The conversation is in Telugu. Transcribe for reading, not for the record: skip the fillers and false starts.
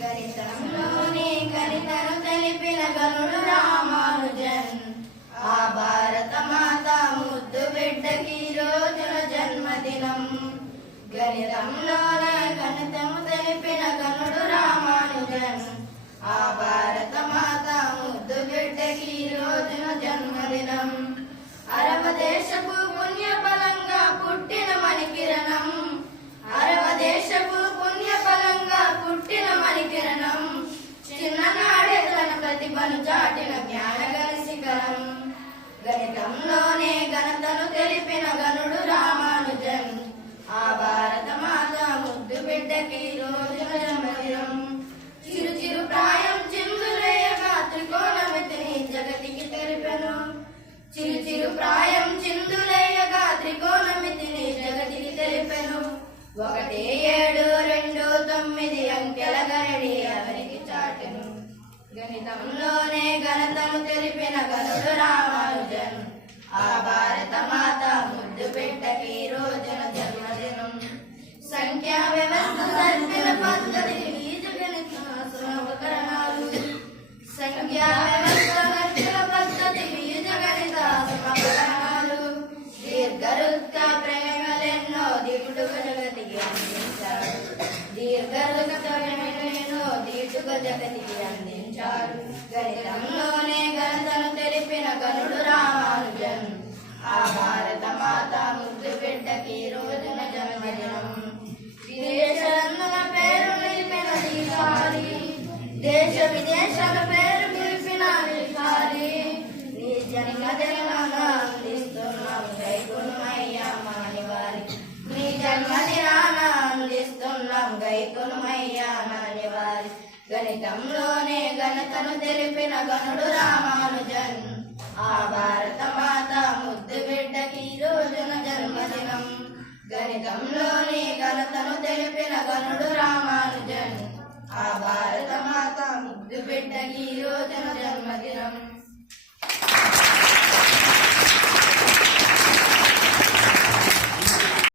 గణితంలోని గణితను తెలిపిన గణుడు రామానుజన్. ఆ భారత మాత ముద్దు బిడ్డకి రోజున జన్మదినం. గణితంలోనే గణితము తెలిపిన గణుడు రామానుజన్. ఆ భారత మాత ముద్దు బిడ్డకి రోజున జన్మదినం. అరవ దేశపు పుణ్య ఫలంగా పుట్టిన మణికిరణం. అరవ దేశపు పుణ్య ఫలంగా పుట్టిన మణికిరణం. చిన్ననాడే తన ప్రతిభను చాటిన జ్ఞానగణ శిఖరం. గణితంలోనే ఘనతను తెలిపిన గణుడు రామానుజన్. ఆ భారత మాత ముద్దు బిడ్డకి రోజున జన్మదినం. చిరు చిరు ప్రాయం చిందులేయగా త్రికోణమితిని జగతికి తెలిపెను. చిరు చిరు ప్రాయం చిందులేయగా త్రికోణమితిని జగతికి తెలిపెను. 1 7 2 9 అంకెల గరడి అవనికి చాటెను. గణితంలోనే ఘనతను తెలిపిన గణుడు రామానుజన్. ఆ భారత మాత ముద్దు బిడ్డకి రోజున జన్మదినం. సంఖ్యా వ్యవస్థ సర్కిల పద్ధతి బీజగణిత సమీకరణాలు. సంఖ్యా వ్యవస్థ సర్కిల పద్ధతి బీజగణిత సమీకరణాలు. దీర్ఘవృత్త ప్రమేయాలెన్నో దీటుక జగతికి అందించాడు. దీర్ఘవృత్త ప్రమేయాలెన్నో దీటుక జగతికి అందించాడు. గణితంలోనే ఘనతను తెలిపిన గణుడు రామానుజన్. ఆ భారత మాత ముద్దు బిడ్డకి రోజున జన్మదినం. విదేశాల పేరు నిలిపిన దీపాలి. దేశ విదేశాల పేరు నిలిపిన దీపాలి. నీ జన్మదినాన అందిస్తున్నాం గైకునుమయ్యా మానివారి. నీ జన్మదినాన అందిస్తున్నాం గైకునుమయ్యా మానివారి. గణితంలోనే ఘనతను తెలిపిన గణుడు రామానుజన్. ఆ భారత మాత ముద్దు బిడ్డకి రోజున జన్మదినం. గణితంలోని ఘనతను తెలిపిన గణుడు రామానుజన్. ఆ భారత మాత ముద్దు బిడ్డకి రోజున జన్మదినం.